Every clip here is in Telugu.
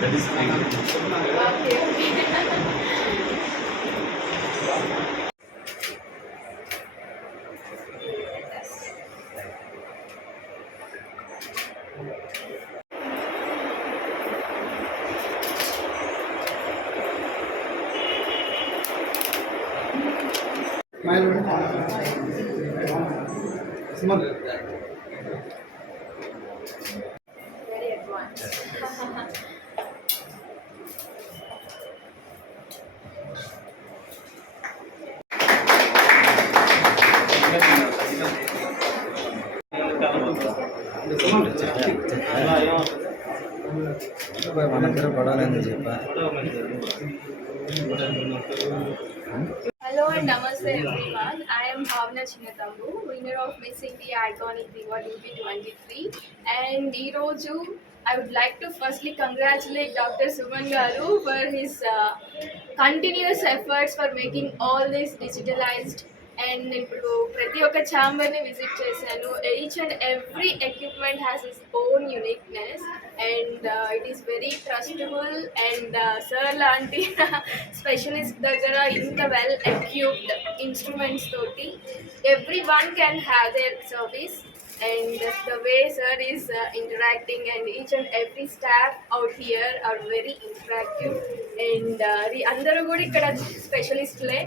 That is very advanced. మనందరూ పడాలని చెప్పా హలో అండ్ నమస్తే everyone I'm Bhavna Chinnatambu, winner of Miss India Iconic Diva UP23. And Iroju, I would like to firstly congratulate Dr. Suman Garu for his uh, continuous efforts for making all this digitalized and ఇప్పుడు ప్రతి ఒక్క ఛాంబర్ని విజిట్ చేశాను. Each and every equipment has its own uniqueness and it is very trustable and sir లాంటి స్పెషలిస్ట్ దగ్గర ఇంత వెల్ ఎక్విప్డ్ ఇన్స్ట్రుమెంట్స్ తోటి every one can have their service and the way sir is interacting and each and every staff out here are very interactive and uh, అందరూ కూడా ఇక్కడ స్పెషలిస్ట్లే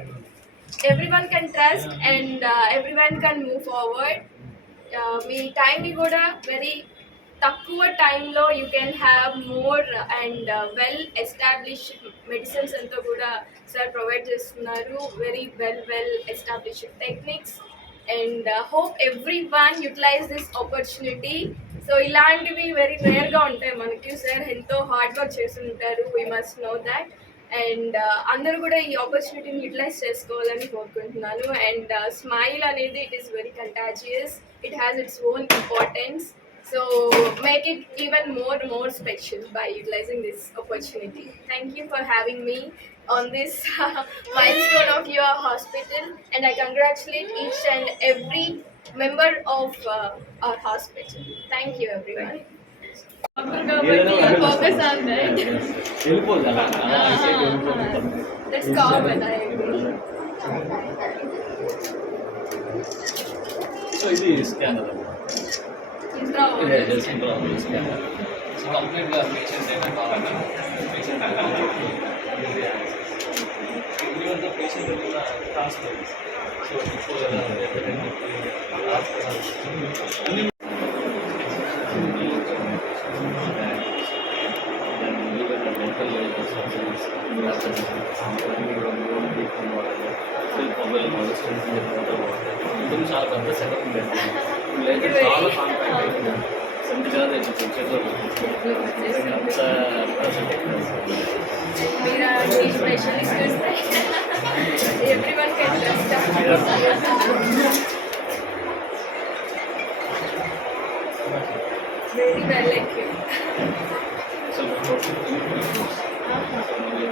everyone can trust and everyone can move forward మీ టైంని కూడా వెరీ తక్కువ టైంలో you can have more and well establish medicines అంతా కూడా సార్ ప్రొవైడ్ చేస్తున్నారు. Very well well established techniques and hope every one utilize this opportunity so ఇలాంటివి వెరీ రేర్గా ఉంటాయి మనకి సార్ ఎంతో హార్డ్ వర్క్ చేస్తుంటారు. We must know that and uh, అందరూ కూడా ఈ ఆపర్చునిటీని యూటిలైజ్ చేసుకోవాలని కోరుకుంటున్నాను. అండ్ uh, స్మైల్ అనేది it is very contagious it has its own importance so make it even more more special by utilizing this opportunity thank you for having me on this milestone of your hospital. And I congratulate each and every member of uh, our hospital. Thank you everyone. Focus on that. That's common, I agree. So ఇది స్కానర్ ఇదే జస్ట్ స్కానర్ సో కంప్లీట్గా పేషెంట్ ఏమైనా కావాలన్నా పేషెంట్ ఈవెన్ ద పేషెంట్ కూడా transfer so ఇప్పుడు అన్ని చాలా పెద్ద సెటప్ ఉండేది లేదు చాలా కాంటాక్ట్ అయిపోయింది సంటి చాలా తెచ్చి చేతిలో అంత Mira, the specialist is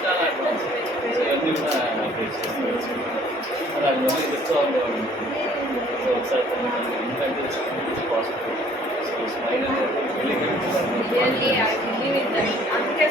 చాలా అడ్వాన్స్ సో ఒకసారి ఎందుకంటే సో స్మైల్ అనేది Really, I అందుకే